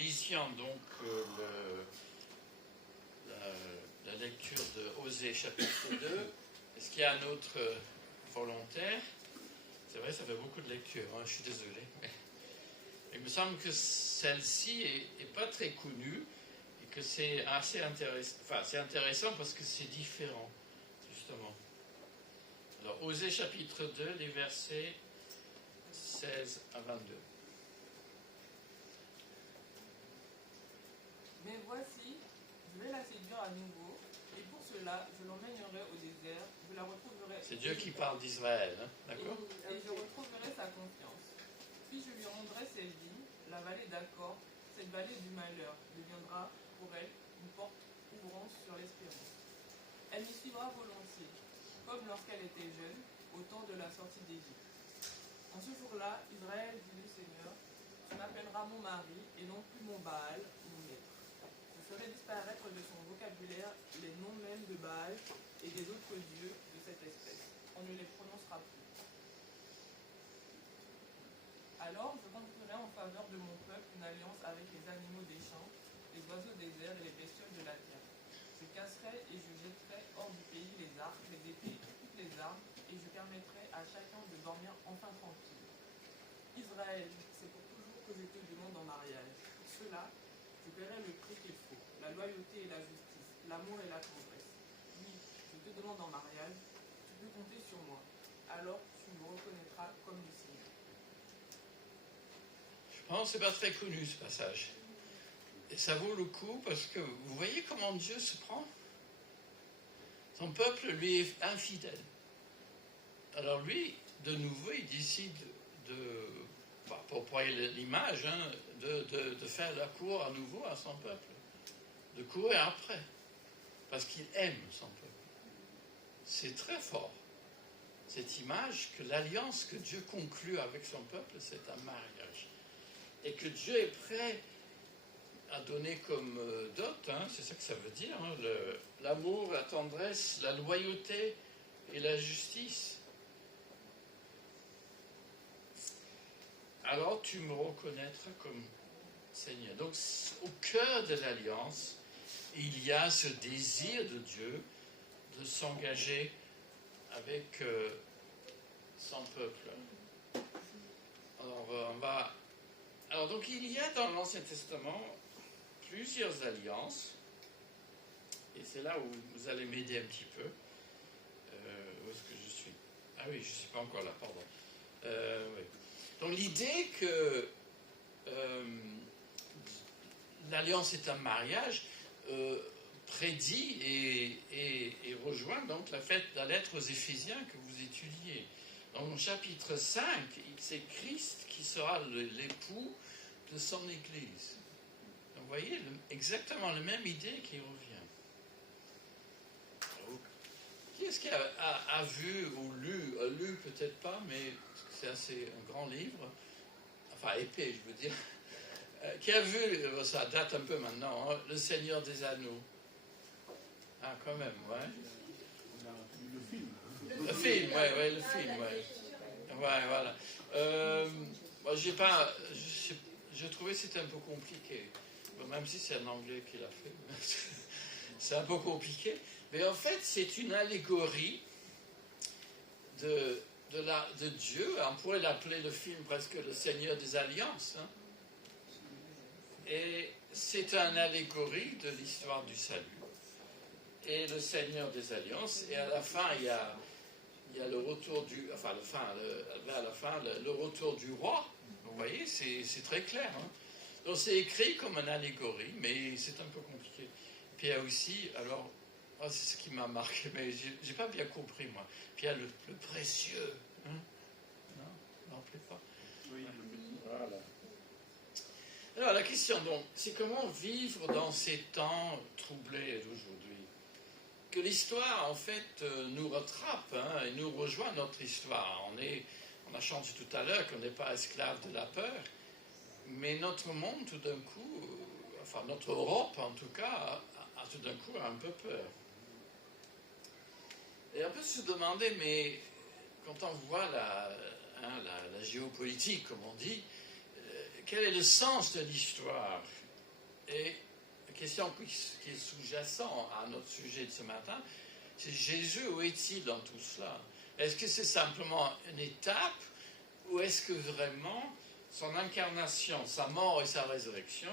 lisions donc la lecture de Osée chapitre 2, est-ce qu'il y a un autre volontaire? C'est vrai, ça fait beaucoup de lecture, hein, je suis désolé. Mais il me semble que celle-ci est pas très connue et que c'est assez intéressant. Enfin, c'est intéressant parce que c'est différent, justement. Alors, Osée chapitre 2, les versets 16 à 22. Mais voici, je vais la séduire à nouveau, et pour cela, je l'emmènerai au désert, je la retrouverai... C'est Dieu qui parle d'Israël, hein, d'accord? Et je retrouverai sa confiance. Puis je lui rendrai ses vignes, la vallée d'Accord, cette vallée du malheur, deviendra pour elle une porte ouvrant sur l'espérance. Elle m'y suivra volontiers, comme lorsqu'elle était jeune, au temps de la sortie d'Égypte. En ce jour-là, Israël dit le Seigneur, tu m'appelleras mon mari, et non plus mon Baal, mon maître. Je ferai disparaître de son vocabulaire les noms mêmes de Baal et des autres dieux de cette espèce. On ne les prononcera plus. Alors je conclurai en faveur de mon peuple une alliance avec les animaux des champs, les oiseaux des airs et les bestioles de la terre. Je casserai et je jetterai hors du pays les arcs, les épées et toutes les armes, et je permettrai à chacun de dormir enfin tranquille. Israël, c'est pour toujours que je te demande en mariage. Pour cela, je paierai le prix qu'il faut, la loyauté et la justice, l'amour et la tendresse. Oui, je te demande en mariage, tu peux compter sur moi. Alors tu me reconnaîtras comme le Seigneur. Je pense que ce n'est pas très connu ce passage. Et ça vaut le coup parce que vous voyez comment Dieu se prend? Son peuple lui est infidèle. Alors lui, de nouveau, il décide pour employer l'image, hein, de faire la cour à nouveau à son peuple. De courir après. Parce qu'il aime son peuple. C'est très fort. Cette image que l'alliance que Dieu conclut avec son peuple, c'est un mariage. Et que Dieu est prêt à donner comme dot, hein, c'est ça que ça veut dire, hein, l'amour, la tendresse, la loyauté et la justice. Alors tu me reconnaîtras comme Seigneur. Donc au cœur de l'alliance, il y a ce désir de Dieu de s'engager avec son peuple. Alors donc il y a dans l'Ancien Testament plusieurs alliances, et c'est là où vous allez m'aider un petit peu. Où est-ce que je suis? Ah oui, je ne suis pas encore là, pardon. Oui. Donc l'idée que l'alliance est un mariage prédit et rejoint donc la lettre aux Éphésiens que vous étudiez. Dans le chapitre 5, c'est Christ qui sera l'époux de son Église. Donc, vous voyez, exactement la même idée qui revient. Qui est-ce qui a vu ou lu peut-être pas, mais c'est assez un grand livre, enfin épais, je veux dire, qui a vu, ça date un peu maintenant, hein, Le Seigneur des Anneaux. Ah, quand même, ouais. Le film. Le film, ouais, le film, ouais. Ouais, voilà. Moi, je trouvais que c'était un peu compliqué. Bon, même si c'est un Anglais qui l'a fait. C'est un peu compliqué. Mais en fait, c'est une allégorie de Dieu. On pourrait l'appeler le film presque Le Seigneur des Alliances. Hein. Et c'est une allégorie de l'histoire du salut. Et le Seigneur des Alliances. Et à la fin, il y a le retour du... Enfin, à la fin, le retour du roi. Vous voyez, c'est très clair. Hein. Donc c'est écrit comme une allégorie, mais c'est un peu compliqué. Puis il y a aussi, alors, c'est ce qui m'a marqué, mais j'ai pas bien compris, moi. Puis il y a le précieux. Hein? Non, n'en plaît pas. Oui, voilà. Alors la question, donc, c'est comment vivre dans ces temps troublés d'aujourd'hui? Que l'histoire, en fait, nous rattrape, hein, et nous rejoint notre histoire. On a chanté tout à l'heure qu'on n'est pas esclave de la peur, mais notre monde, tout d'un coup, enfin notre Europe en tout cas, a tout d'un coup un peu peur. Et on peut se demander, mais quand on voit la géopolitique, comme on dit, quel est le sens de l'histoire? Et la question qui est sous-jacente à notre sujet de ce matin, c'est Jésus, où est-il dans tout cela? Est-ce que c'est simplement une étape, ou est-ce que vraiment son incarnation, sa mort et sa résurrection,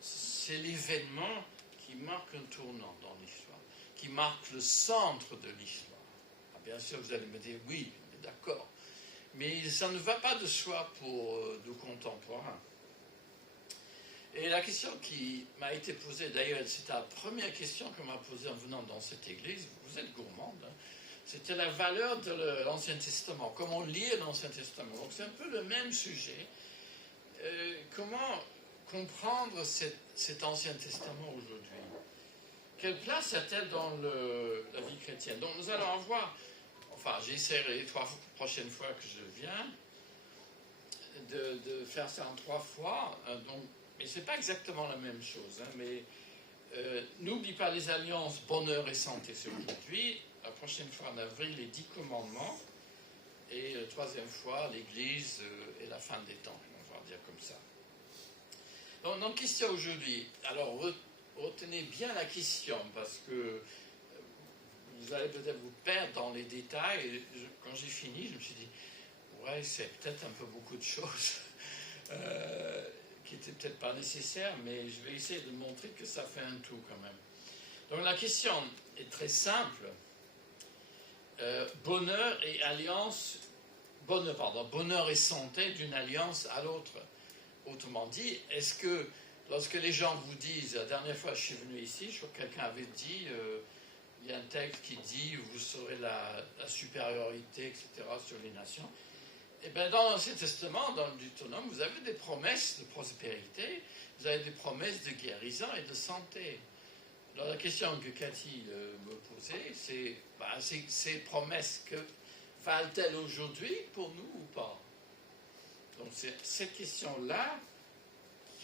c'est l'événement qui marque un tournant dans l'histoire, qui marque le centre de l'histoire? Bien sûr, vous allez me dire oui, d'accord, mais ça ne va pas de soi pour nos contemporains. Et la question qui m'a été posée, d'ailleurs, c'était la première question qu'on m'a posée en venant dans cette église, vous êtes gourmande, hein, c'était la valeur de l'Ancien Testament, comment lire l'Ancien Testament. Donc c'est un peu le même sujet. Comment comprendre cet Ancien Testament aujourd'hui? Quelle place a-t-elle dans la vie chrétienne? Donc nous allons voir, enfin j'essaierai les 3 prochaines fois que je viens de faire ça en 3 fois, donc, mais ce n'est pas exactement la même chose. Hein, mais n'oublie pas les alliances, bonheur et santé, c'est aujourd'hui. La prochaine fois en avril, les 10 commandements. Et la 3e fois, l'Église et la fin des temps, on va dire comme ça. Donc question aujourd'hui. Alors, retenez bien la question, parce que vous allez peut-être vous perdre dans les détails. Et quand j'ai fini, je me suis dit, ouais, c'est peut-être un peu beaucoup de choses qui n'étaient peut-être pas nécessaires, mais je vais essayer de montrer que ça fait un tout quand même. Donc la question est très simple. Bonheur et santé d'une alliance à l'autre. Autrement dit, est-ce que lorsque les gens vous disent, la dernière fois je suis venu ici, je crois que quelqu'un avait dit, il y a un texte qui dit, vous saurez la supériorité, etc., sur les nations. Et bien dans l'Ancien Testament, dans le Deutéronome, vous avez des promesses de prospérité, vous avez des promesses de guérison et de santé. Alors la question que Cathy me posait, c'est ces promesses, valent-elles aujourd'hui pour nous ou pas? Donc c'est cette question-là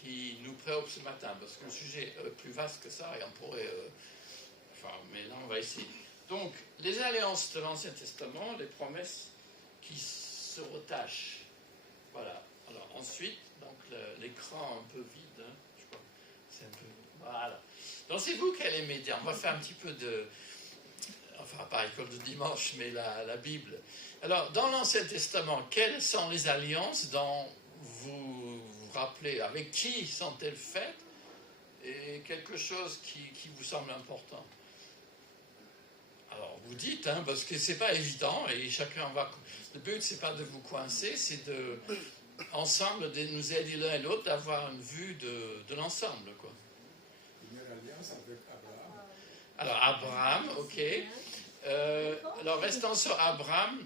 qui nous préoccupe ce matin, parce que le sujet est plus vaste que ça, et on pourrait... mais là on va essayer. Donc, les alliances de l'Ancien Testament, les promesses qui se retachent. Voilà. Alors ensuite, donc l'écran un peu vide, hein, je crois, c'est un peu... Voilà. Donc c'est vous qui allez m'aider. On va faire un petit peu de... Enfin, pas école de dimanche, mais la Bible. Alors, dans l'Ancien Testament, quelles sont les alliances dont vous vous rappelez? Avec qui sont-elles faites? Et quelque chose qui vous semble important? Alors, vous dites, hein, parce que c'est pas évident, et chacun va... Le but, c'est pas de vous coincer, c'est de, ensemble, de nous aider l'un et l'autre d'avoir une vue de l'ensemble, quoi. Une alliance avec Abraham. Alors, Abraham, ok. Alors, restant sur Abraham,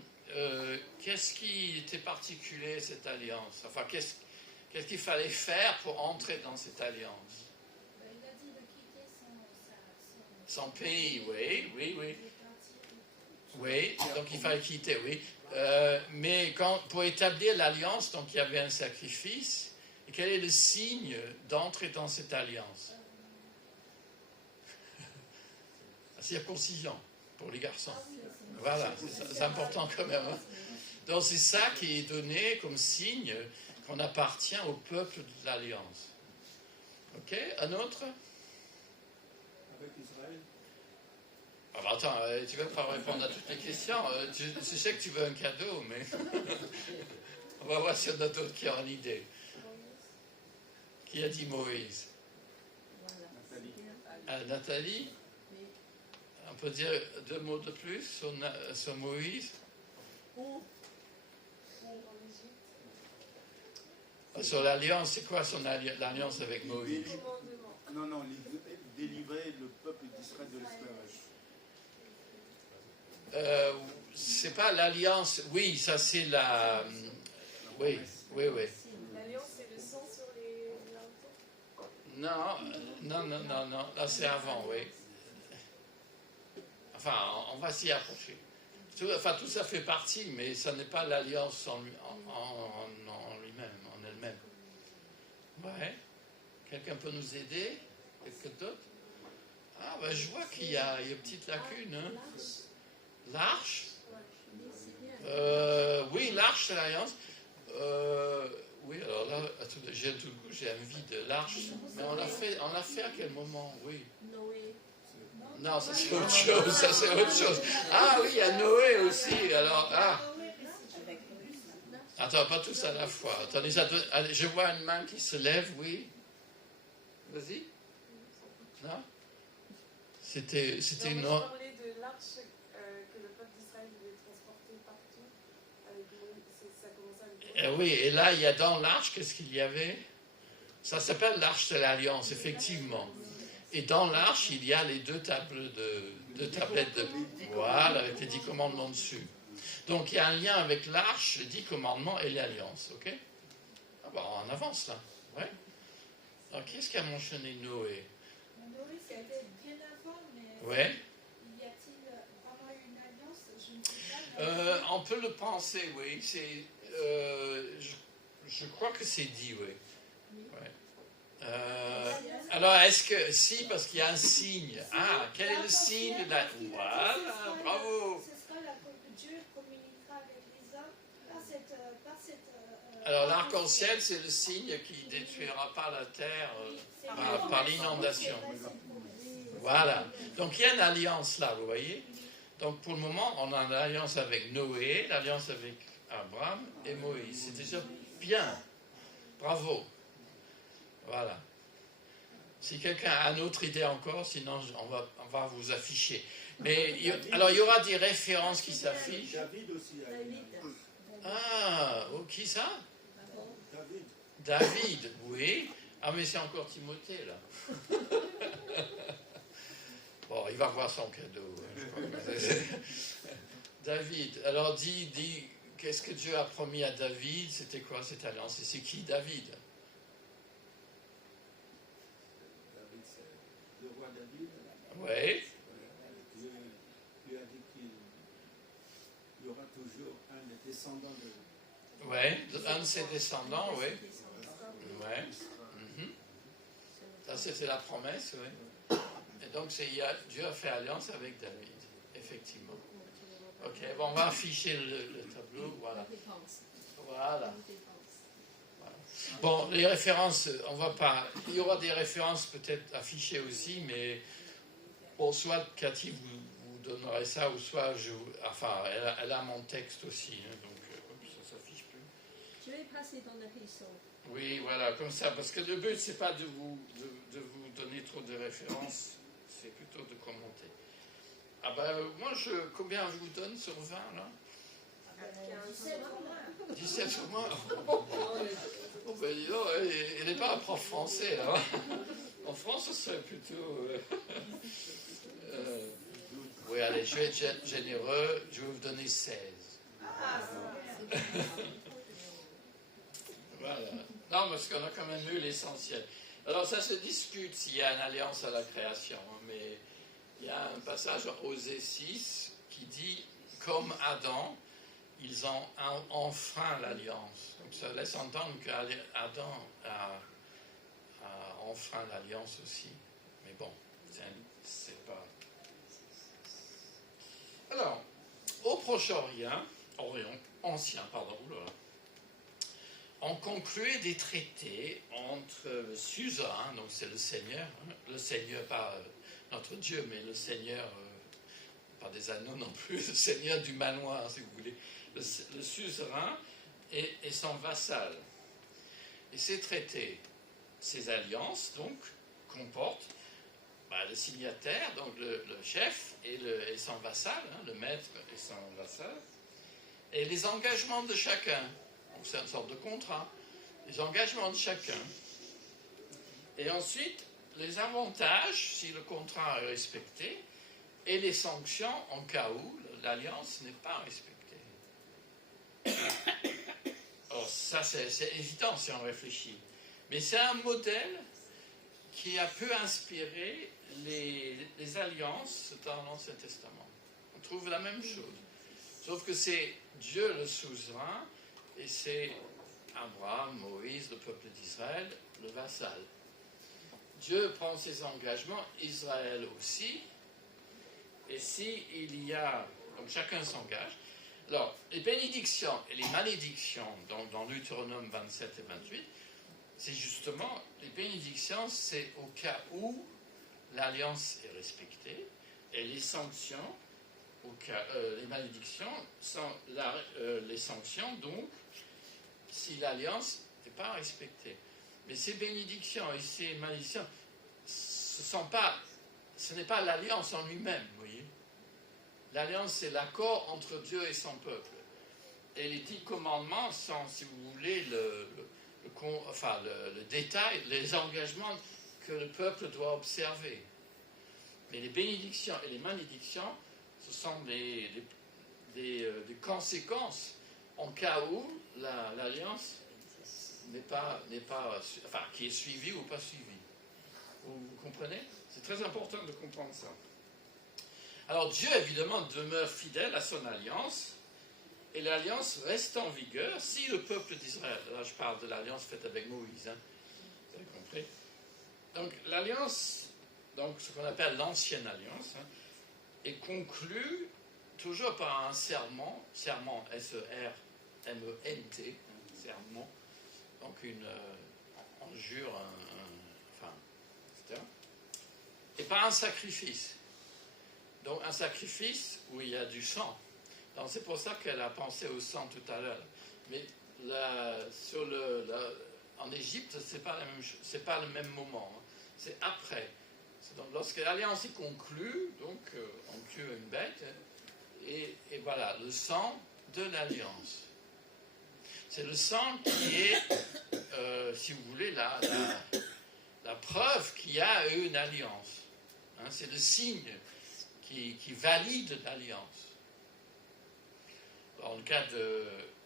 qu'est-ce qui était particulier, cette alliance? Enfin, qu'est-ce qu'il fallait faire pour entrer dans cette alliance? Il a dit de quitter son pays, oui. Oui, donc il fallait quitter, oui. Mais pour établir l'alliance, donc il y avait un sacrifice. Et quel est le signe d'entrer dans cette alliance? La circoncision pour les garçons. Voilà, c'est important quand même. Hein. Donc c'est ça qui est donné comme signe qu'on appartient au peuple de l'alliance. Ok, un autre? Avec Israël. Alors attends, tu ne vas pas répondre à toutes les questions. Je sais que tu veux un cadeau, mais on va voir si on a d'autres qui ont une idée. Qui a dit Moïse? Nathalie. Nathalie? On peut dire 2 mots de plus sur Moïse? Sur l'alliance, c'est quoi l'alliance avec Moïse? Non, délivrer le peuple d'Israël de l'esclavage. C'est pas l'alliance, oui, ça c'est la... Oui. L'alliance, c'est le sang sur les linteaux? Non, là c'est avant, oui. Enfin, on va s'y approcher. Tout ça fait partie, mais ça n'est pas l'alliance en lui-même, en elle-même. Ouais. Quelqu'un peut nous aider? Quelqu'un d'autre? Ah, ben je vois qu'il y a une petite lacune. Hein. L'arche? Oui, l'arche, c'est l'alliance. Oui, alors là, j'ai tout le coup, j'ai envie de l'arche. Mais on l'a fait à quel moment? Oui. Noé. Non, ça c'est autre chose, ça c'est autre chose. Ah oui, il y a Noé aussi, alors, Attends, pas tous à la fois. Attendez, allez, je vois une main qui se lève, oui. Vas-y. Non? C'était une... Non, je parlais de l'arche que le peuple d'Israël devait transporter partout. Avec Moïse, ça commençait avec Moïse. Oui, et là, il y a dans l'arche, qu'est-ce qu'il y avait? Ça s'appelle l'arche de l'Alliance, effectivement. Et dans l'arche, il y a les deux tablettes de... Voilà, avec les 10 commandements dessus. Donc, il y a un lien avec l'arche, les 10 commandements et l'Alliance, ok? Ah bah, on avance, là. Ouais. Alors, qui est-ce qui a mentionné Noé? Noé, c'était bien avant, mais Ouais. y a-t-il vraiment une alliance? Je ne sais pas. On peut le penser, oui. C'est, je crois que c'est dit, oui. Ouais. Alors, est-ce que... Si, parce qu'il y a un signe. Ah, quel est le signe de la... Voilà, bravo. Ce sera que Dieu communiquera avec les hommes par cette Alors, l'arc-en-ciel, c'est le signe qui ne détruira pas la terre par l'inondation. Voilà. Donc, il y a une alliance là, vous voyez. Donc, pour le moment, on a une alliance avec Noé, l'alliance avec Abraham et Moïse. C'est déjà bien. Bravo. Voilà. Si quelqu'un a une autre idée encore, sinon on va vous afficher. Mais alors il y aura des références qui s'affichent. David aussi. Ah, qui ça? David. David, oui. Ah, mais c'est encore Timothée là. Bon, il va voir son cadeau. Je crois. David. Alors dis, qu'est-ce que Dieu a promis à David? C'était quoi cette alliance? Et c'est qui David? Le roi David, Oui. Dieu lui a dit qu'il y aura toujours un des descendants de... Oui, un de ses descendants, oui. Oui. Mhm. Ça, c'était la promesse, oui. Et donc, Dieu a fait alliance avec David, effectivement. Ok, bon, on va afficher le tableau, voilà. Voilà. Bon, les références, on va pas... Il y aura des références peut-être affichées aussi, mais bon, soit Cathy vous donnerait ça, ou soit enfin, elle a mon texte aussi, hein, donc ça s'affiche plus. Je vais passer dans la question. Oui, voilà, comme ça, parce que le but, c'est pas de vous donner trop de références, c'est plutôt de commenter. Ah ben, moi, combien je vous donne sur 20, là? 17 sur moi. Oh, ben, dis donc, elle n'est pas un prof français, là. En France, ce serait plutôt... oui, allez, je vais être généreux, je vais vous donner 16. Voilà. Non, parce qu'on a quand même vu l'essentiel. Alors, ça se discute s'il y a une alliance à la création, mais il y a un passage en Osée 6 qui dit, comme Adam, ils ont enfreint l'alliance. Donc, ça laisse entendre qu'Adam a enfreint l'alliance aussi. Mais bon, c'est pas... Alors, au Proche-Orient, ancien, on concluait des traités entre le suzerain, donc c'est le Seigneur, pas notre Dieu, mais le Seigneur, pas des anneaux non plus, le Seigneur du manoir, si vous voulez, le suzerain et son vassal. Et ces traités, ces alliances, donc, comportent le signataire, donc le chef et son vassal, hein, le maître et son vassal, et les engagements de chacun. Donc c'est une sorte de contrat. Les engagements de chacun. Et ensuite, les avantages, si le contrat est respecté, et les sanctions en cas où l'alliance n'est pas respectée. Alors ça, c'est évident si on réfléchit. Mais c'est un modèle qui a peu inspiré les alliances dans l'Ancien Testament. On trouve la même chose. Sauf que c'est Dieu le souverain et c'est Abraham, Moïse, le peuple d'Israël, le vassal. Dieu prend ses engagements, Israël aussi. Et si il y a... Donc chacun s'engage. Alors, les bénédictions et les malédictions dans Deutéronome 27 et 28, c'est justement, les bénédictions, c'est au cas où l'alliance est respectée, et les sanctions, les malédictions, sont les sanctions, donc, si l'alliance n'est pas respectée. Mais ces bénédictions et ces malédictions, ce n'est pas l'alliance en lui-même, vous voyez. L'alliance, c'est l'accord entre Dieu et son peuple. Et les 10 commandements sont, si vous voulez, le détail, les engagements que le peuple doit observer. Mais les bénédictions et les malédictions, ce sont des conséquences en cas où l'alliance qui est suivie ou pas suivie. Vous comprenez? C'est très important de comprendre ça. Alors Dieu, évidemment, demeure fidèle à son alliance, et l'alliance reste en vigueur si le peuple d'Israël, là je parle de l'alliance faite avec Moïse, vous avez compris? Donc l'alliance, donc ce qu'on appelle l'ancienne alliance, est conclue toujours par un serment S-E-R-M-E-N-T, serment, donc on jure, etc. Et par un sacrifice. Donc un sacrifice où il y a du sang. Donc c'est pour ça qu'elle a pensé au sang tout à l'heure. Mais en Égypte, c'est pas le même moment. C'est après. Donc lorsque l'alliance est conclue, donc on tue une bête, et voilà, le sang de l'alliance. C'est le sang qui est, si vous voulez, la preuve qu'il y a une alliance. C'est le signe qui valide l'alliance. Dans le cas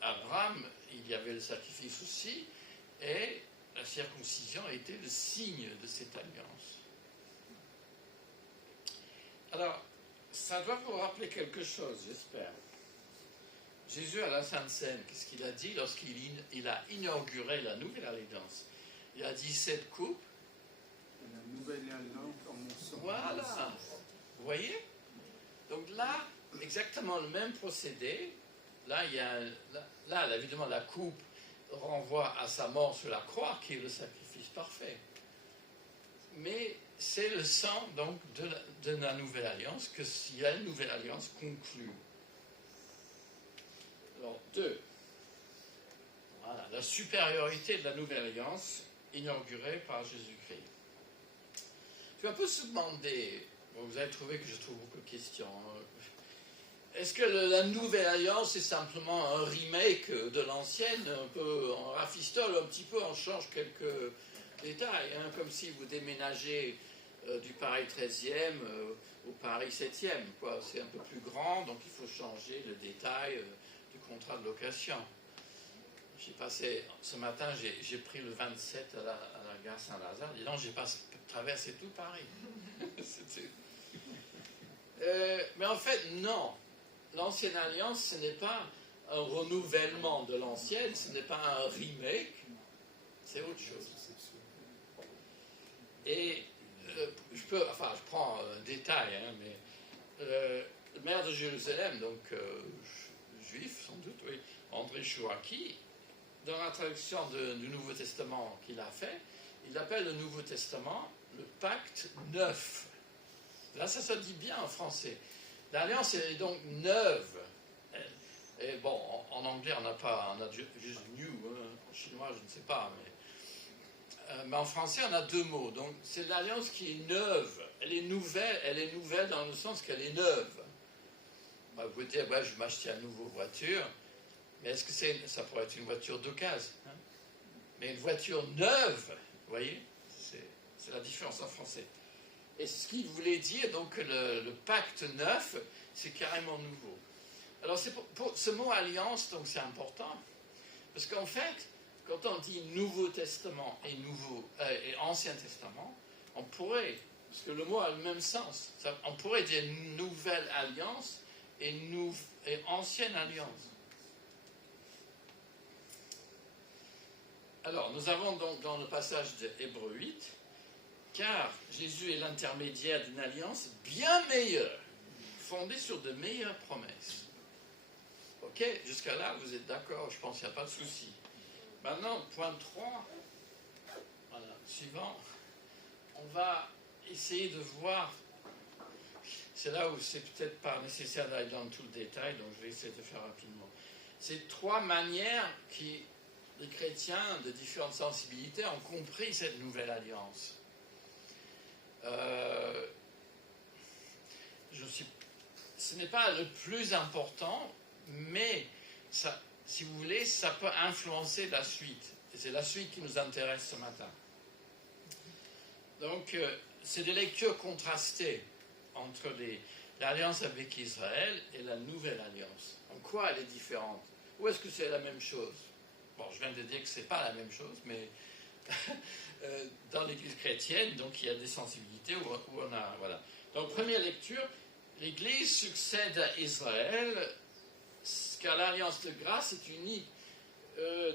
d'Abraham, il y avait le sacrifice aussi, et la circoncision était le signe de cette alliance. Alors, ça doit vous rappeler quelque chose, j'espère. Jésus à la Sainte Seine, qu'est-ce qu'il a dit lorsqu'il a inauguré la nouvelle alliance? Il a dit cette coupe. La nouvelle alliance en mon sang. Voilà. Vous voyez? Donc là, exactement le même procédé. Là, évidemment, la coupe renvoie à sa mort sur la croix, qui est le sacrifice parfait. Mais c'est le sang, donc, de la nouvelle alliance, que s'il y a une nouvelle alliance conclue. Alors, 2. Voilà, la supériorité de la nouvelle alliance inaugurée par Jésus-Christ. Je vais un peu se demander, vous avez trouvé que je trouve beaucoup de questions. Est-ce que la nouvelle alliance est simplement un remake de l'ancienne, un peu en rafistole, un petit peu, on change quelques détails, comme si vous déménagez du Paris 13e au Paris 7e, quoi. C'est un peu plus grand, donc il faut changer le détail du contrat de location. J'ai passé, ce matin, j'ai pris le 27 à la gare Saint-Lazare, et donc j'ai traversé tout Paris. Mais en fait, non. L'ancienne alliance, ce n'est pas un renouvellement de l'ancienne, ce n'est pas un remake, c'est autre chose. Et je prends un détail, mais le maire de Jérusalem, donc juif sans doute, oui, André Chouaki, dans la traduction du Nouveau Testament qu'il a fait, il appelle le Nouveau Testament le pacte neuf. Là, ça se dit bien en français. L'alliance est donc neuve. Et bon, en anglais, on a juste new, en chinois, je ne sais pas, mais en français, on a 2 mots. Donc, c'est l'alliance qui est neuve. Elle est nouvelle dans le sens qu'elle est neuve. Vous pouvez dire, je vais m'acheter une nouvelle voiture, mais est-ce que ça pourrait être une voiture d'occasion, mais une voiture neuve, vous voyez, c'est la différence en français. Et ce qu'il voulait dire, donc, que le pacte neuf, c'est carrément nouveau. Alors, pour ce mot alliance, donc, c'est important, parce qu'en fait, quand on dit Nouveau Testament et Ancien Testament, on pourrait, parce que le mot a le même sens, on pourrait dire Nouvelle Alliance et Ancienne Alliance. Alors, nous avons donc dans le passage de Hébreux 8, car Jésus est l'intermédiaire d'une alliance bien meilleure, fondée sur de meilleures promesses. Ok, jusqu'à là, vous êtes d'accord, je pense qu'il n'y a pas de souci. Maintenant, point 3, voilà, suivant, on va essayer de voir, c'est là où c'est peut-être pas nécessaire d'aller dans tout le détail, donc je vais essayer de faire rapidement. C'est 3 manières qui les chrétiens de différentes sensibilités ont compris cette nouvelle alliance. Ce n'est pas le plus important, mais ça, si vous voulez, ça peut influencer la suite. Et c'est la suite qui nous intéresse ce matin. Donc, c'est des lectures contrastées entre l'alliance avec Israël et la nouvelle alliance. En quoi elle est différente? Ou est-ce que c'est la même chose? Bon, je viens de dire que ce n'est pas la même chose, mais dans l'Église chrétienne, donc il y a des sensibilités où on a... Voilà. Donc, première lecture, l'Église succède à Israël, car l'alliance de grâce est unie.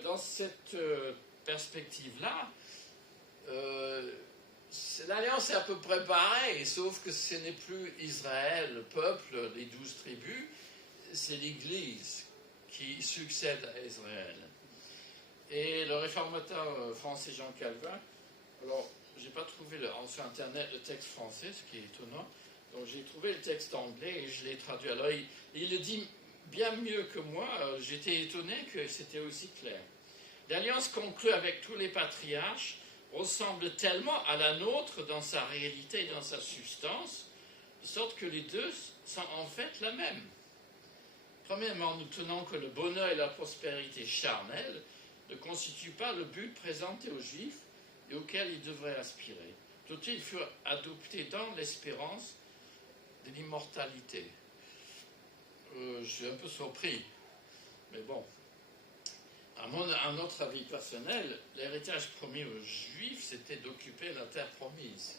Dans cette perspective-là, l'alliance est à peu près pareille, sauf que ce n'est plus Israël, le peuple, les 12 tribus, c'est l'Église qui succède à Israël. Et le réformateur français Jean Calvin, alors je n'ai pas trouvé sur Internet le texte français, ce qui est étonnant, donc j'ai trouvé le texte anglais et je l'ai traduit. Alors il le dit bien mieux que moi, j'étais étonné que c'était aussi clair. L'alliance conclue avec tous les patriarches ressemble tellement à la nôtre dans sa réalité et dans sa substance, de sorte que les deux sont en fait la même. Premièrement, nous tenons que le bonheur et la prospérité charnelle ne constituent pas le but présenté aux Juifs et auquel ils devraient aspirer. D'autant ils furent adoptés dans l'espérance de l'immortalité. Je suis un peu surpris, mais bon. À notre avis personnel, l'héritage promis aux Juifs, c'était d'occuper la terre promise.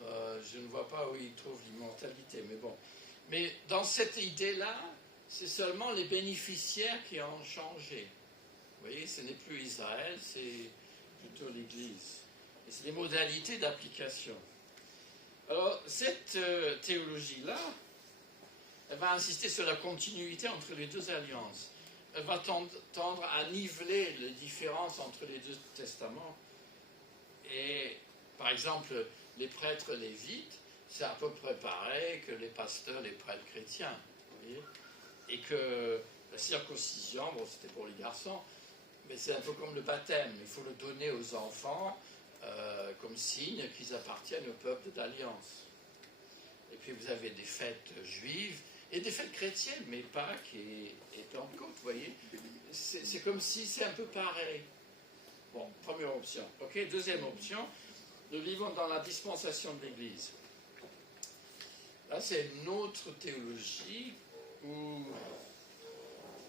Je ne vois pas où ils trouvent l'immortalité, mais bon. Mais dans cette idée-là, c'est seulement les bénéficiaires qui ont changé. Vous voyez, ce n'est plus Israël, c'est plutôt l'Église. Et c'est les modalités d'application. Alors, cette théologie-là, elle va insister sur la continuité entre les deux alliances. Elle va tendre à niveler les différences entre les deux testaments. Et, par exemple, les prêtres lévites, c'est à peu près pareil que les pasteurs, les prêtres chrétiens. Vous voyez? Et que la circoncision, bon, c'était pour les garçons, mais c'est un peu comme le baptême. Il faut le donner aux enfants comme signe qu'ils appartiennent au peuple d'alliance. Et puis vous avez des fêtes juives et des fêtes chrétiennes, mais Pâques et Pentecôte, vous voyez. C'est comme si c'est un peu pareil. Bon, première option. Ok, deuxième option, nous vivons dans la dispensation de l'Église. Là, c'est une autre théologie où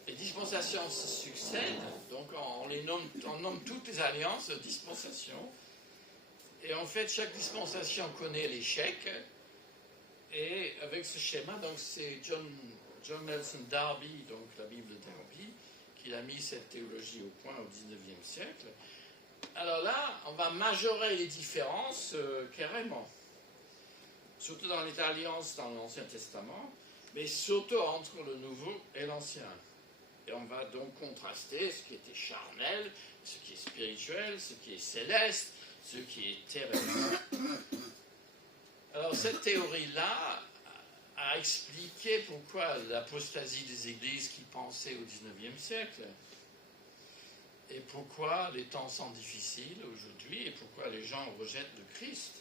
les dispensations se succèdent, donc on nomme toutes les alliances de dispensation, et en fait, chaque dispensation connaît l'échec. Et avec ce schéma, donc c'est John Nelson Darby, donc la Bible de Darby, qui a mis cette théologie au point au XIXe siècle. Alors là, on va majorer les différences carrément, surtout dans les alliances dans l'Ancien Testament, mais surtout entre le Nouveau et l'Ancien. Et on va donc contraster ce qui était charnel, ce qui est spirituel, ce qui est céleste, ce qui est terrestre. Alors cette théorie-là a expliqué pourquoi l'apostasie des églises qui pensaient au XIXe siècle, et pourquoi les temps sont difficiles aujourd'hui, et pourquoi les gens rejettent le Christ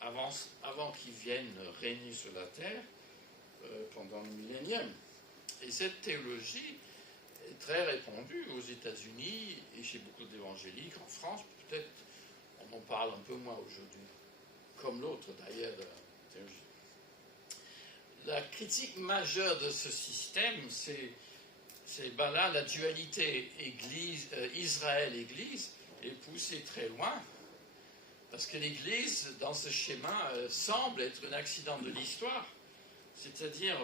avant qu'il vienne régner sur la terre pendant le millénium. Et cette théologie est très répandue aux États-Unis et chez beaucoup d'évangéliques. En France, peut-être on en parle un peu moins aujourd'hui, comme l'autre d'ailleurs. La critique majeure de ce système, c'est là la dualité Israël-Église est poussée très loin, parce que l'Église, dans ce schéma, semble être un accident de l'histoire. C'est-à-dire,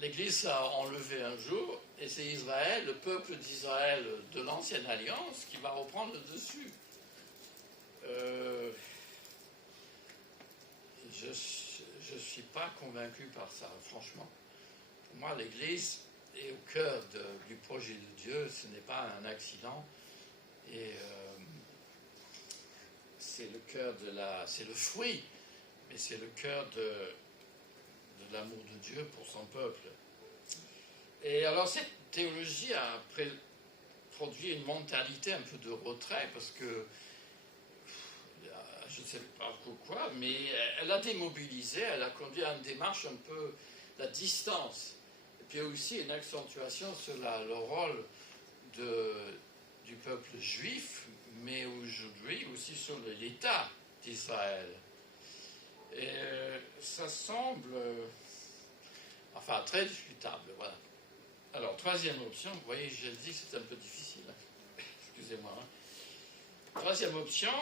l'Église a enlevé un jour, et c'est Israël, le peuple d'Israël de l'ancienne alliance, qui va reprendre le dessus. Je ne suis pas convaincu par ça, franchement. Pour moi, l'Église est au cœur du projet de Dieu, ce n'est pas un accident. Et c'est le cœur c'est le fruit, mais c'est le cœur de l'amour de Dieu pour son peuple. Et alors cette théologie a produit une mentalité un peu de retrait, parce que, je ne sais pas pourquoi, mais elle a démobilisé, elle a conduit à une démarche un peu la distance. Et puis aussi une accentuation sur le rôle du peuple juif, mais aujourd'hui aussi sur l'État d'Israël. Et ça semble, très discutable, voilà. Alors, troisième option, vous voyez, j'ai dit que c'était un peu difficile, excusez-moi. Troisième option,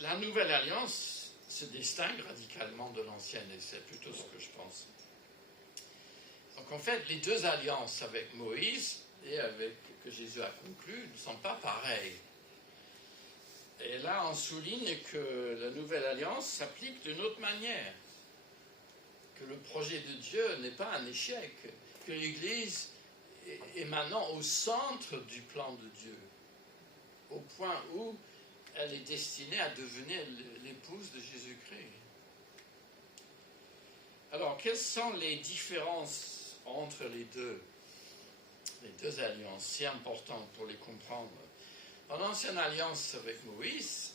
la nouvelle alliance se distingue radicalement de l'ancienne, et c'est plutôt ce que je pense. Donc en fait, les deux alliances avec Moïse et que Jésus a conclues ne sont pas pareilles. Et là, on souligne que la nouvelle alliance s'applique d'une autre manière, que le projet de Dieu n'est pas un échec, que l'Église est maintenant au centre du plan de Dieu, au point où elle est destinée à devenir l'épouse de Jésus-Christ. Alors, quelles sont les différences entre les deux alliances, si importantes pour les comprendre? Dans l'ancienne alliance avec Moïse,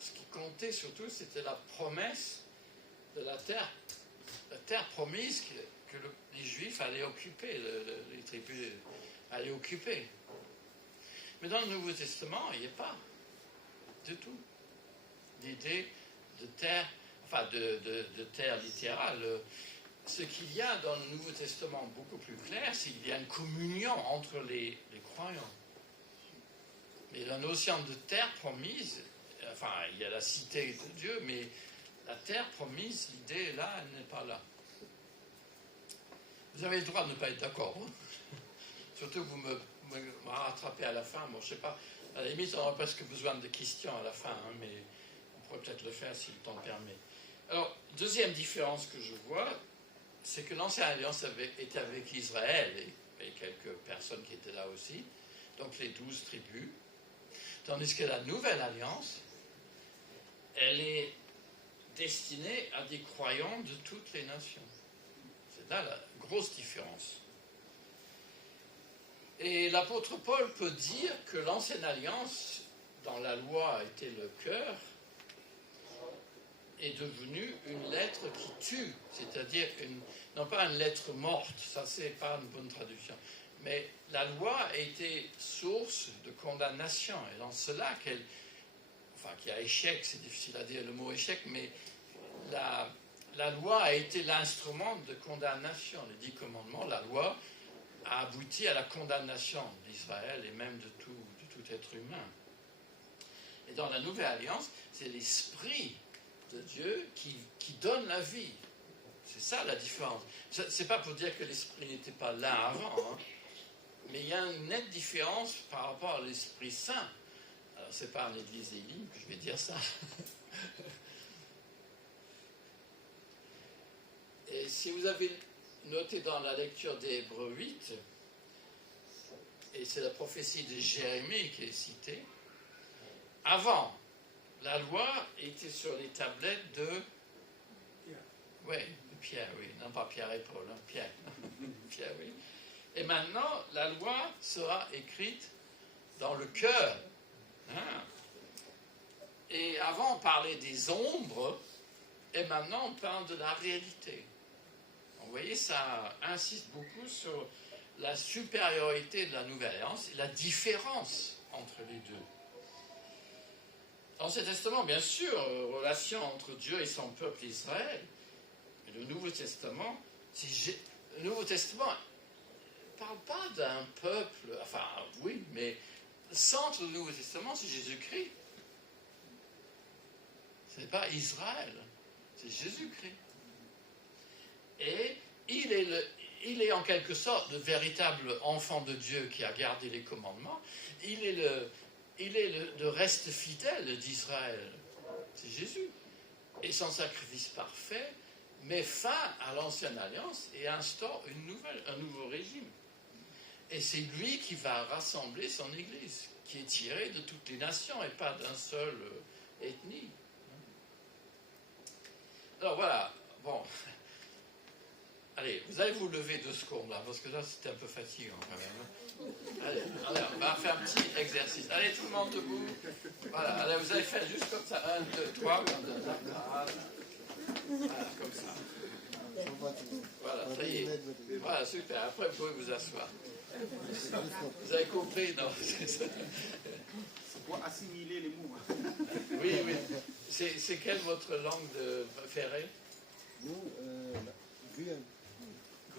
ce qui comptait surtout, c'était la promesse de la terre promise que les Juifs allaient occuper, les tribus allaient occuper. Mais dans le Nouveau Testament, il n'y a pas du tout l'idée de terre, de terre littérale. Ce qu'il y a dans le Nouveau Testament beaucoup plus clair, c'est qu'il y a une communion entre les croyants. Mais la notion de terre promise, il y a la cité de Dieu, mais la terre promise, l'idée là, elle n'est pas là. Vous avez le droit de ne pas être d'accord. Hein? Surtout que vous me rattrapez à la fin. Bon, je ne sais pas, à la limite, on aura presque besoin de questions à la fin, hein, mais on pourrait peut-être le faire si le temps le permet. Alors, deuxième différence que je vois, c'est que l'ancienne alliance était avec Israël et quelques personnes qui étaient là aussi, donc les 12 tribus, tandis que la nouvelle alliance, elle est destinée à des croyants de toutes les nations. C'est là la grosse différence. Et l'apôtre Paul peut dire que l'ancienne alliance, dont la loi était le cœur, est devenue une lettre qui tue, c'est-à-dire non pas une lettre morte, ça c'est pas une bonne traduction, mais la loi a été source de condamnation, et dans cela qu'il y a échec, c'est difficile à dire le mot échec, mais la loi a été l'instrument de condamnation. Les 10 commandements, la loi a abouti à la condamnation d'Israël et même de tout être humain. Et dans la Nouvelle Alliance, c'est l'Esprit de Dieu qui donne la vie. C'est ça la différence. C'est pas pour dire que l'Esprit n'était pas là avant, hein, mais il y a une nette différence par rapport à l'Esprit Saint. Alors, c'est pas en Église Élim que je vais dire ça. Et si vous avez noté dans la lecture d'Hébreux 8, et c'est la prophétie de Jérémie qui est citée, avant, la loi était sur les tablettes de Pierre, oui, non pas Pierre et Paul, hein, Pierre. Pierre, oui. Et maintenant, la loi sera écrite dans le cœur. Hein. Et avant, on parlait des ombres, et maintenant, on parle de la réalité. Vous voyez, ça insiste beaucoup sur la supériorité de la Nouvelle Alliance et la différence entre les deux. L'Ancien Testament, bien sûr, relation entre Dieu et son peuple Israël. Mais le Nouveau Testament, ne parle pas d'un peuple, oui, mais le centre du Nouveau Testament, c'est Jésus-Christ. Ce n'est pas Israël, c'est Jésus-Christ. Et il est en quelque sorte le véritable enfant de Dieu qui a gardé les commandements. Il est le reste fidèle d'Israël. C'est Jésus. Et son sacrifice parfait met fin à l'ancienne alliance et instaure un nouveau régime. Et c'est lui qui va rassembler son Église, qui est tirée de toutes les nations et pas d'un seul ethnie. Alors voilà, bon. Allez, vous allez vous lever 2 secondes là, parce que là c'était un peu fatigant quand même. Allez, on va faire un petit exercice. Allez, tout le monde debout. Voilà, allez, vous allez faire juste comme ça. 1, 2, 3. Voilà, comme ça. Voilà, ça y est. Voilà, super. Après, vous pouvez vous asseoir. Vous avez compris, non? C'est pour assimiler les mots. Oui, oui. C'est quelle votre langue préférée? Nous, Guyane.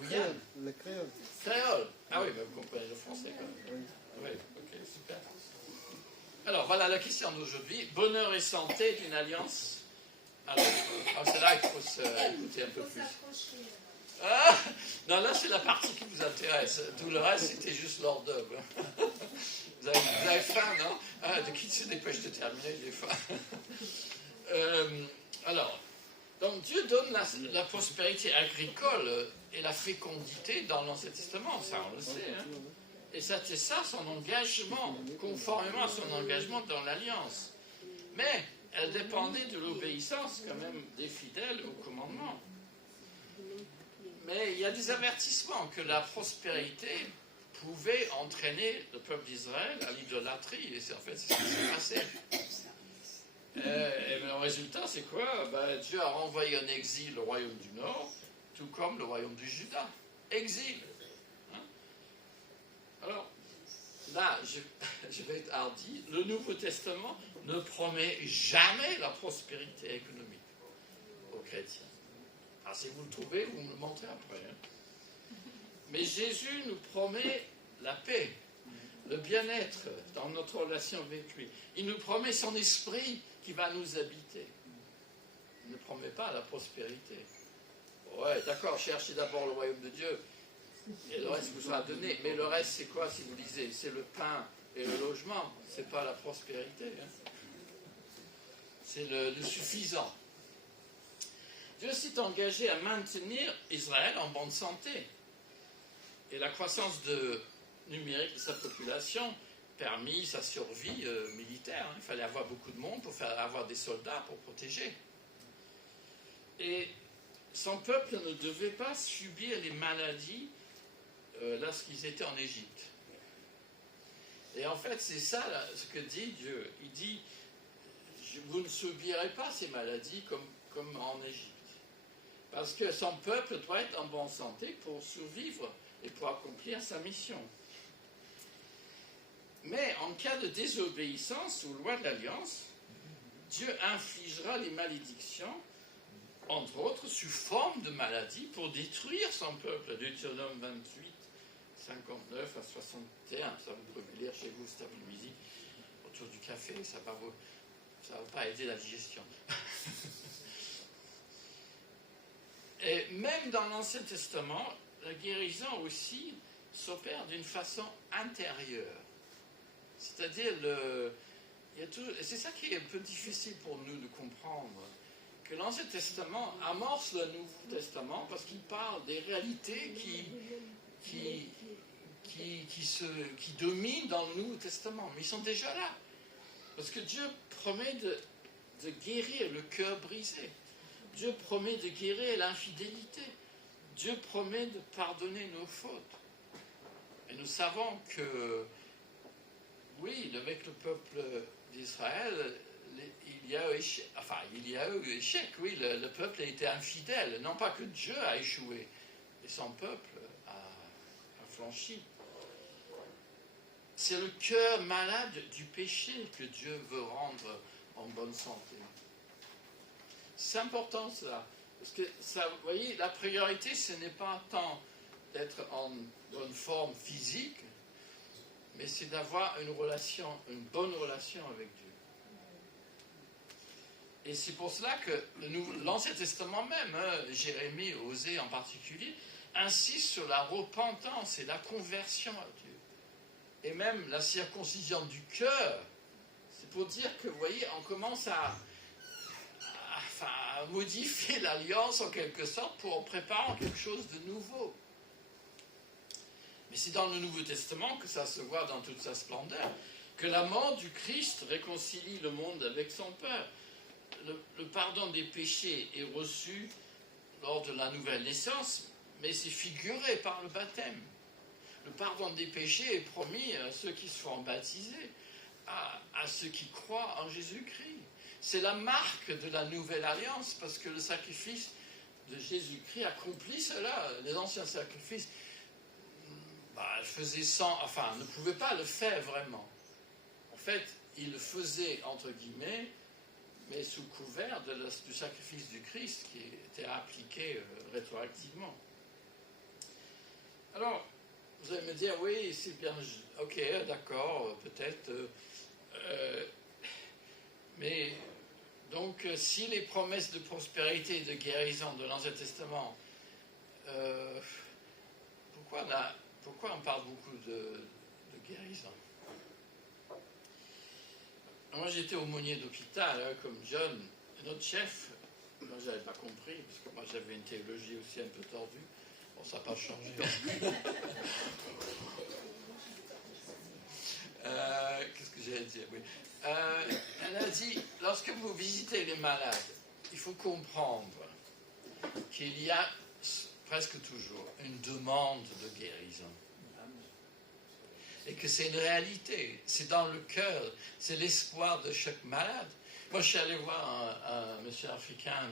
Guyane? Le créole. Créole. Ah oui, mais vous comprenez le français quand même. Oui, ok, super. Alors, voilà la question d'aujourd'hui. Bonheur et santé d'une alliance. Alors c'est là qu'il faut écouter un peu plus. Ah, non, là, c'est la partie qui vous intéresse. Tout le reste, c'était juste l'hors d'œuvre. Vous avez faim, non? Ah, de qui se dépêche de terminer, j'ai faim. Alors, donc Dieu donne la prospérité agricole et la fécondité dans l'Ancien Testament, ça on le sait. Hein? Et c'était ça son engagement, conformément à son engagement dans l'Alliance. Mais elle dépendait de l'obéissance quand même des fidèles au commandement. Mais il y a des avertissements que la prospérité pouvait entraîner le peuple d'Israël à l'idolâtrie. Et en fait, c'est ce qui s'est passé. Et le résultat, c'est quoi? Dieu a renvoyé en exil le royaume du Nord, tout comme le royaume du Juda. Exil. Hein? Alors, là, je vais être hardi. Le Nouveau Testament ne promet jamais la prospérité économique aux chrétiens. Alors, si vous le trouvez, vous me le montrez après. Hein. Mais Jésus nous promet la paix, le bien-être dans notre relation avec lui. Il nous promet son esprit qui va nous habiter. Il ne promet pas la prospérité. Ouais, d'accord, cherchez d'abord le royaume de Dieu et le reste vous sera donné. Mais le reste, c'est quoi si vous lisez? C'est le pain et le logement. C'est pas la prospérité. Hein. C'est le suffisant. Dieu s'est engagé à maintenir Israël en bonne santé. Et la croissance numérique de sa population permis sa survie militaire. Hein. Il fallait avoir beaucoup de monde pour avoir des soldats pour protéger. Et son peuple ne devait pas subir les maladies lorsqu'ils étaient en Égypte. Et en fait, c'est ça là, ce que dit Dieu. Il dit, vous ne subirez pas ces maladies comme en Égypte. Parce que son peuple doit être en bonne santé pour survivre et pour accomplir sa mission. Mais en cas de désobéissance aux lois de l'Alliance, Dieu infligera les malédictions, entre autres, sous forme de maladies pour détruire son peuple. Deutéronome 28, 59 à 61. Ça, vous pouvez lire chez vous cet après-midi, autour du café. Ça ne va pas aider la digestion. Et même dans l'Ancien Testament, la guérison aussi s'opère d'une façon intérieure. C'est-à-dire, c'est ça qui est un peu difficile pour nous de comprendre, que l'Ancien Testament amorce le Nouveau Testament parce qu'il parle des réalités qui dominent dans le Nouveau Testament. Mais ils sont déjà là. Parce que Dieu promet de guérir le cœur brisé. Dieu promet de guérir l'infidélité. Dieu promet de pardonner nos fautes. Et nous savons que, oui, avec le peuple d'Israël, il y a eu échec. Oui, le peuple a été infidèle. Non pas que Dieu a échoué, mais son peuple a flanchi. C'est le cœur malade du péché que Dieu veut rendre en bonne santé. C'est important cela. Parce que, vous voyez, la priorité, ce n'est pas tant d'être en bonne forme physique, mais c'est d'avoir une bonne relation avec Dieu. Et c'est pour cela que l'Ancien Testament même, Jérémie, Osée en particulier, insiste sur la repentance et la conversion à Dieu. Et même la circoncision du cœur. C'est pour dire que, vous voyez, on commence à modifier l'alliance en quelque sorte pour en préparant quelque chose de nouveau. Mais c'est dans le Nouveau Testament que ça se voit dans toute sa splendeur, que la mort du Christ réconcilie le monde avec son Père. Le pardon des péchés est reçu lors de la nouvelle naissance, mais c'est figuré par le baptême. Le pardon des péchés est promis à ceux qui se font baptiser, à ceux qui croient en Jésus-Christ. C'est la marque de la nouvelle alliance, parce que le sacrifice de Jésus-Christ accomplit cela. Les anciens sacrifices ne pouvaient pas le faire vraiment. En fait, ils le faisaient, entre guillemets, mais sous couvert du sacrifice du Christ qui était appliqué rétroactivement. Alors, vous allez me dire, oui, c'est bien, ok, d'accord, peut-être, mais donc, si les promesses de prospérité et de guérison de l'Ancien Testament, pourquoi on parle beaucoup de guérison? Moi, j'étais aumônier d'hôpital, comme John, notre chef. Moi, je n'avais pas compris, parce que moi, j'avais une théologie aussi un peu tordue. Bon, ça n'a pas changé. Qu'est-ce que j'allais dire? Oui. Elle a dit, lorsque vous visitez les malades, il faut comprendre qu'il y a presque toujours une demande de guérison. Et que c'est une réalité, c'est dans le cœur, c'est l'espoir de chaque malade. Moi, je suis allé voir un monsieur africain,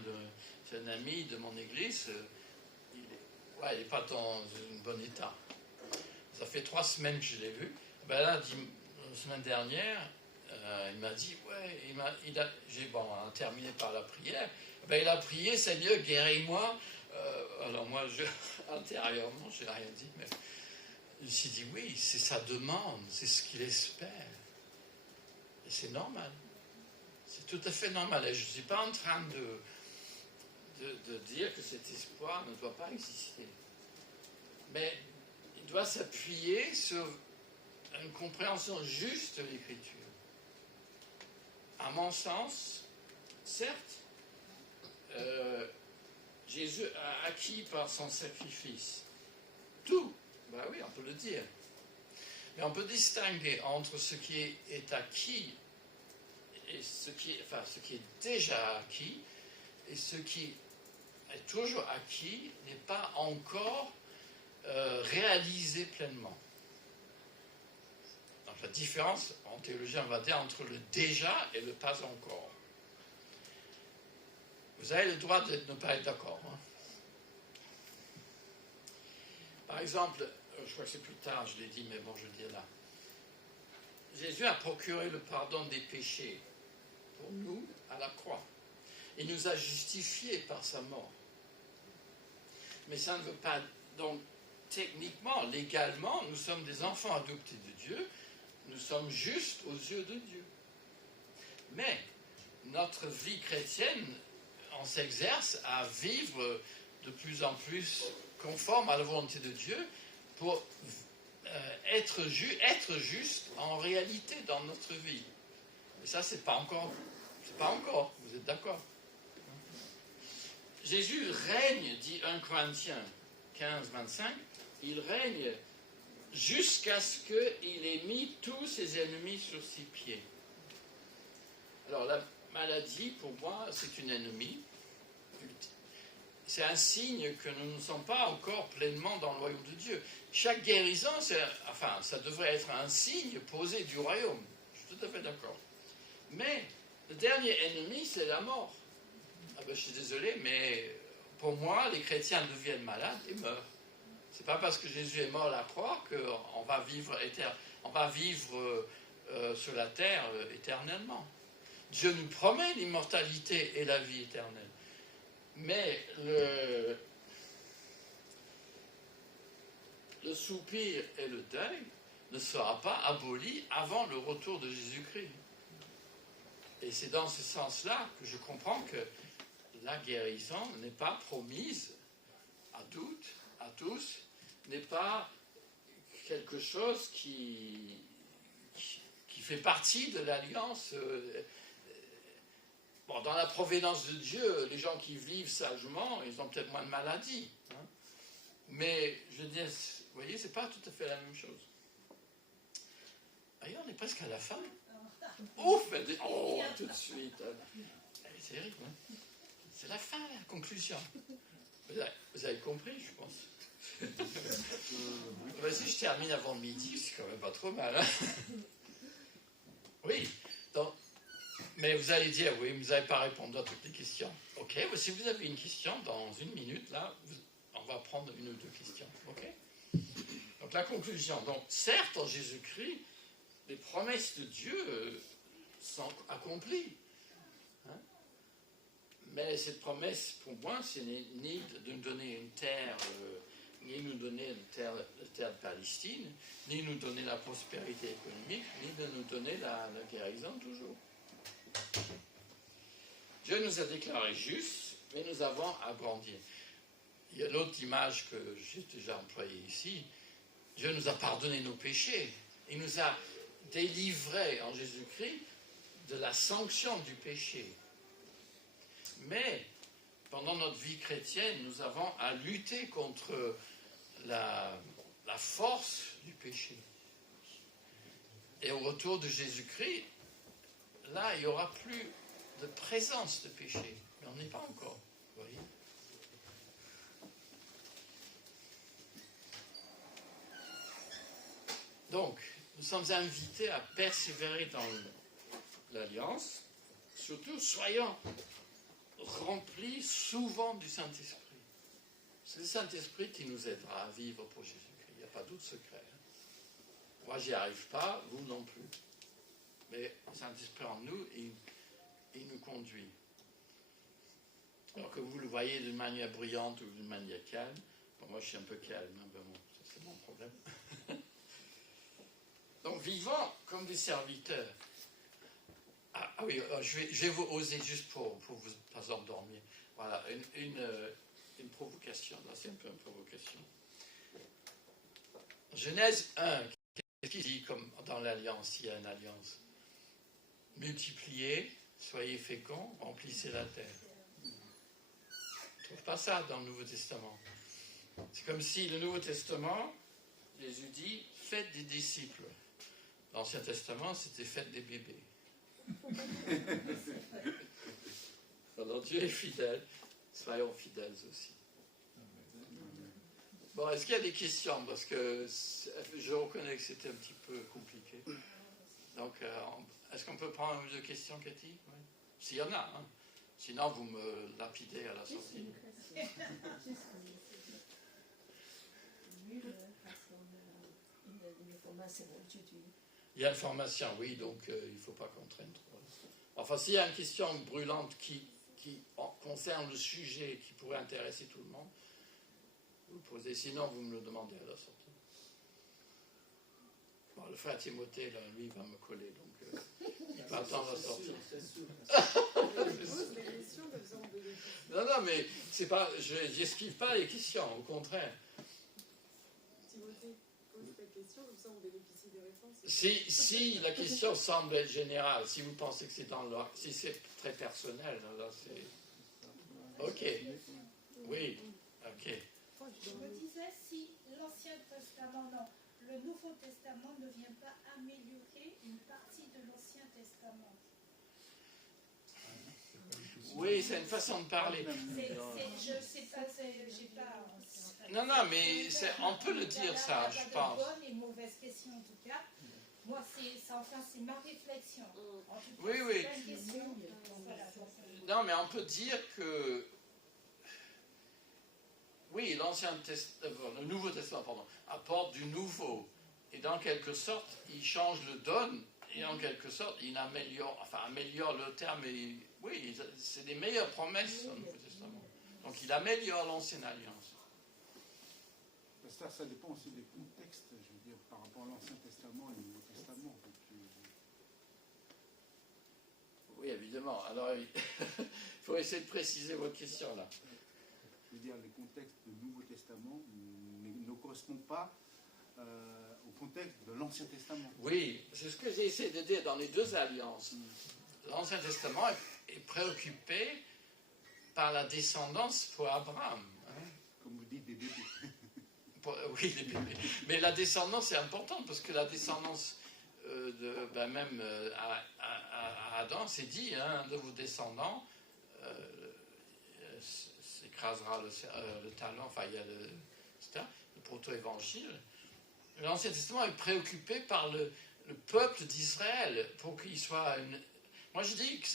c'est un ami de mon église, il n'est pas dans un bon état. Ça fait 3 semaines que je l'ai vu. Ben là, la semaine dernière, il m'a dit, on a terminé par la prière. Ben, il a prié, Seigneur, guéris-moi. Alors moi, intérieurement, je n'ai rien dit, mais je me suis dit, oui, c'est sa demande, c'est ce qu'il espère. Et c'est normal. C'est tout à fait normal. Et je ne suis pas en train de dire que cet espoir ne doit pas exister. Mais il doit s'appuyer sur une compréhension juste de l'Écriture. À mon sens, certes, Jésus a acquis par son sacrifice tout. Ben oui, on peut le dire. Mais on peut distinguer entre ce qui est acquis et ce qui est déjà acquis et ce qui est toujours acquis n'est pas encore réalisé pleinement. Donc la différence, en théologie, on va dire, entre le déjà et le pas encore. Vous avez le droit de ne pas être d'accord. Hein. Par exemple, je crois que c'est plus tard, je l'ai dit, mais bon, je le dis là. Jésus a procuré le pardon des péchés pour nous à la croix. Il nous a justifiés par sa mort. Mais ça ne veut pas... Donc, techniquement, légalement, nous sommes des enfants adoptés de Dieu. Nous sommes justes aux yeux de Dieu. Mais notre vie chrétienne, on s'exerce à vivre de plus en plus conforme à la volonté de Dieu pour être juste en réalité dans notre vie. Et ça, c'est pas encore, vous êtes d'accord? Jésus règne, dit 1 Corinthiens 15, 25, il règne jusqu'à ce qu'il ait mis tous ses ennemis sur ses pieds. Alors la maladie, pour moi, c'est une ennemie. C'est un signe que nous ne sommes pas encore pleinement dans le royaume de Dieu. Chaque guérison, ça devrait être un signe posé du royaume. Je suis tout à fait d'accord. Mais le dernier ennemi, c'est la mort. Je suis désolé, mais pour moi, les chrétiens deviennent malades et meurent. C'est pas parce que Jésus est mort à la croix qu'on va vivre sur la terre éternellement. Dieu nous promet l'immortalité et la vie éternelle. Mais le soupir et le deuil ne sera pas aboli avant le retour de Jésus-Christ. Et c'est dans ce sens-là que je comprends que la guérison n'est pas promise à tous, n'est pas quelque chose qui fait partie de l'alliance Bon, dans la providence de Dieu, les gens qui vivent sagement, ils ont peut-être moins de maladies. Hein. Mais, je veux dire, vous voyez, c'est pas tout à fait la même chose. D'ailleurs, on est presque à la fin. Ouf, oh, tout de suite. C'est terrible, hein. C'est la fin, la conclusion. Vous avez compris, je pense. Vas-y, je termine avant midi, c'est quand même pas trop mal. Hein. Oui, donc, mais vous allez dire, oui, vous n'avez pas répondu à toutes les questions. Ok, si vous avez une question, dans une minute, là, on va prendre une ou deux questions. Ok. Donc la conclusion. Donc, certes, en Jésus-Christ, les promesses de Dieu sont accomplies. Hein? Mais cette promesse, pour moi, c'est ni de nous donner une terre, ni nous donner la terre de Palestine, ni nous donner la prospérité économique, ni de nous donner la guérison toujours. Dieu nous a déclarés justes, mais nous avons à grandir. Il y a l'autre image que j'ai déjà employée ici. Dieu nous a pardonné nos péchés. Il nous a délivrés en Jésus-Christ de la sanction du péché. Mais, pendant notre vie chrétienne, nous avons à lutter contre la force du péché. Et au retour de Jésus-Christ, là, il n'y aura plus de présence de péché. Mais on n'est pas encore, vous voyez. Donc, nous sommes invités à persévérer dans l'alliance. Surtout, soyons remplis souvent du Saint-Esprit. C'est le Saint-Esprit qui nous aidera à vivre pour Jésus-Christ. Il n'y a pas d'autre secret. Moi, j'y arrive pas, vous non plus. Mais le Saint-Esprit en nous, il nous conduit. Alors que vous le voyez d'une manière brillante ou d'une manière calme, bon, moi je suis un peu calme, hein, ben bon, ça c'est mon problème. Donc vivons comme des serviteurs. Ah oui, je vais vous oser juste pour vous pas endormir. Voilà, une provocation, là c'est un peu une provocation. Genèse 1, qu'est-ce qu'il dit comme dans l'alliance, il y a une alliance? Multipliez, soyez féconds, remplissez la terre. On ne trouve pas ça dans le Nouveau Testament. C'est comme si le Nouveau Testament, Jésus dit, faites des disciples. L'Ancien Testament, c'était faites des bébés. Alors Dieu est fidèle, soyons fidèles aussi. Bon, est-ce qu'il y a des questions? Parce que je reconnais que c'était un petit peu compliqué. Donc, est-ce qu'on peut prendre une ou deux questions, Cathy? Oui. S'il y en a, hein. Sinon, vous me lapidez à la sortie. Il y a une formation, oui, donc il ne faut pas contraindre trop. Enfin, s'il y a une question brûlante qui concerne le sujet qui pourrait intéresser tout le monde, vous le posez. Sinon, vous me le demandez à la sortie. Bon, le frère Timothée, là, lui, va me coller, donc il va attendre la sortie. Non, mais c'est pas, je n'esquive pas les questions, au contraire. Timothée pose ta question, comme ça on bénéficie des réponses. Si la question semble être générale, si vous pensez que c'est si c'est très personnel, là c'est... Ok. Oui, ok. Je me disais, si l'Ancien Testament, non, le Nouveau Testament ne vient pas améliorer une partie de l'Ancien Testament. Oui, c'est une façon de parler. Je sais pas, j'ai pas... Non, mais on peut le dire ça, je pense. Bonne et mauvaise question en tout cas. Moi, c'est ma réflexion. En tout cas, Oui. C'est pas une question. Voilà. Non, mais on peut dire que... Oui, le Nouveau Testament, apporte du nouveau. Et dans quelque sorte, il change le donne. Et en quelque sorte, il améliore le terme. Oui, c'est des meilleures promesses dans le Nouveau Testament. Donc il améliore l'ancienne alliance. Ça dépend aussi des contextes, je veux dire, par rapport à l'Ancien Testament et le Nouveau Testament. Oui, évidemment. Alors, il faut essayer de préciser votre question là. Je veux dire, les contextes du Nouveau Testament ne correspondent pas au contexte de l'Ancien Testament. Oui, c'est ce que j'ai essayé de dire dans les deux alliances. l'Ancien Testament est préoccupé par la descendance pour Abraham. Hein. Comme vous dites, des bébés. Oui, les bébés. Mais la descendance est importante parce que la descendance même à Adam, c'est dit, hein, un de vos descendants s'écrasera le talon, enfin il y a le proto-évangile. L'Ancien Testament est préoccupé par le peuple d'Israël pour qu'il soit Moi je dis que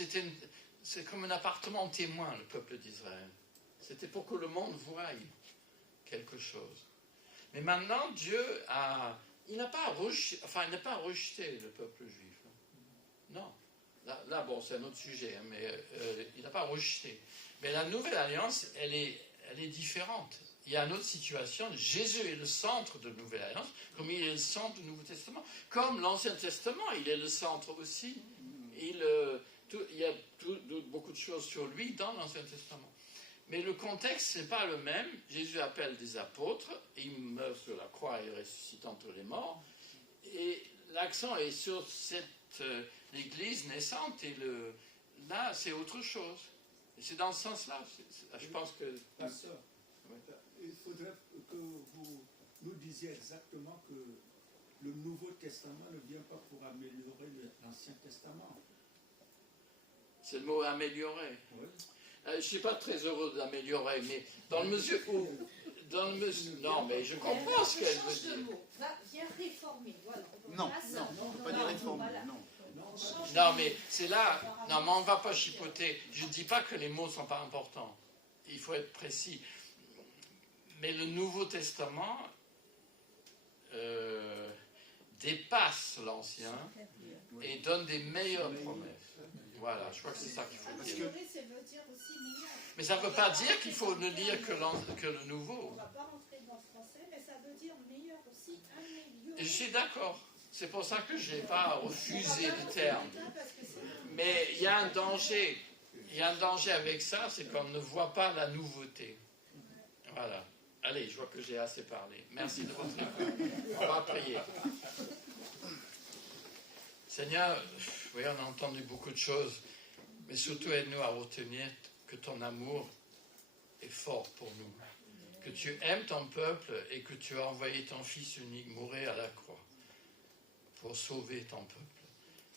c'est comme un appartement témoin, le peuple d'Israël. C'était pour que le monde voie quelque chose. Mais maintenant, Dieu il n'a pas rejeté le peuple juif. Non. Là bon, c'est un autre sujet, hein, mais il n'a pas rejeté. Mais la nouvelle alliance, elle est différente. Il y a une autre situation. Jésus est le centre de la nouvelle alliance, comme il est le centre du Nouveau Testament. Comme l'Ancien Testament, il est le centre aussi. Il y a beaucoup de choses sur lui dans l'Ancien Testament. Mais le contexte n'est pas le même. Jésus appelle des apôtres, il meurt sur la croix et ressuscite entre les morts. Et l'accent est sur l'Église naissante. Et là, c'est autre chose. Et c'est dans ce sens-là. Je pense que... Pasteur, il faudrait que vous nous disiez exactement que le Nouveau Testament ne vient pas pour améliorer l'Ancien Testament. C'est le mot améliorer. Oui. Je ne suis pas très heureux d'améliorer, mais dans le mesure où... Non, mais je comprends ce qu'elle veut dire. Viens réformer, voilà. Non, on ne peut pas dire réformer, non. Non, mais c'est là... Non, mais on ne va pas chipoter. Je ne dis pas que les mots ne sont pas importants. Il faut être précis. Mais le Nouveau Testament dépasse l'Ancien et donne des meilleures promesses. Voilà, je crois que c'est ça qu'il faut dire. Mais ça ne veut pas dire qu'il faut ne lire que le Nouveau. On ne va pas rentrer dans le français, mais ça veut dire meilleur aussi, améliorer. Et je suis d'accord. C'est pour ça que je n'ai pas refusé le terme. Mais il y a un danger. Il y a un danger avec ça, c'est qu'on ne voit pas la nouveauté. Voilà. Allez, je vois que j'ai assez parlé. Merci de votre écoute. On va prier. Seigneur, oui, on a entendu beaucoup de choses, mais surtout aide-nous à retenir que ton amour est fort pour nous. Que tu aimes ton peuple et que tu as envoyé ton Fils unique mourir à la croix pour sauver ton peuple.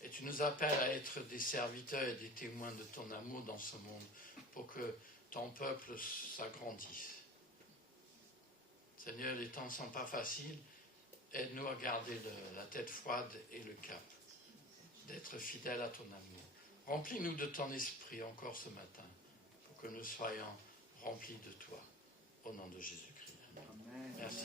Et tu nous appelles à être des serviteurs et des témoins de ton amour dans ce monde pour que ton peuple s'agrandisse. Seigneur, les temps ne sont pas faciles. Aide-nous à garder la tête froide et le cap, d'être fidèles à ton amour. Remplis-nous de ton esprit encore ce matin pour que nous soyons remplis de toi. Au nom de Jésus-Christ. Amen. Merci.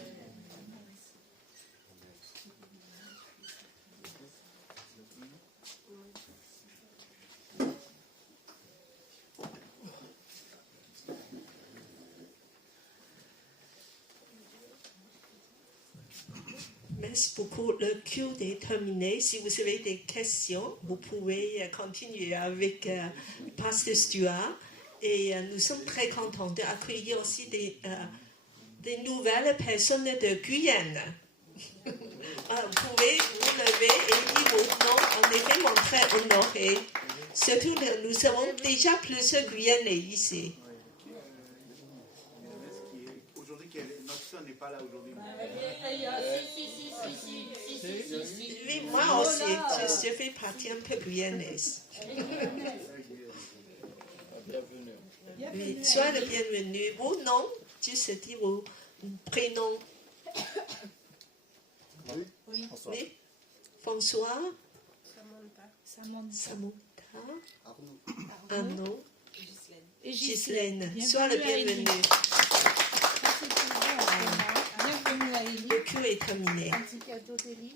Merci beaucoup. Le culte est terminé. Si vous avez des questions, vous pouvez continuer avec Pasteur Stuart. Et nous sommes très contents d'accueillir aussi des nouvelles personnes de Guyane. Vous pouvez vous lever et dire vos noms. En effet, mon très honoré. Surtout, nous avons déjà plusieurs Guyanais ici. Aujourd'hui, notre soeur n'est pas là aujourd'hui. Oui, moi aussi, je fais partie un peu guyanaise. Bienvenue. Oui, sois le bienvenu. Vos noms, tu sais dire vos prénoms. Oui. Oui. François. Samantha. Arnaud. Et Ghislaine. Sois le bienvenu. Bienvenue à Élie. Le culte est terminé. Un petit cadeau d'Élie.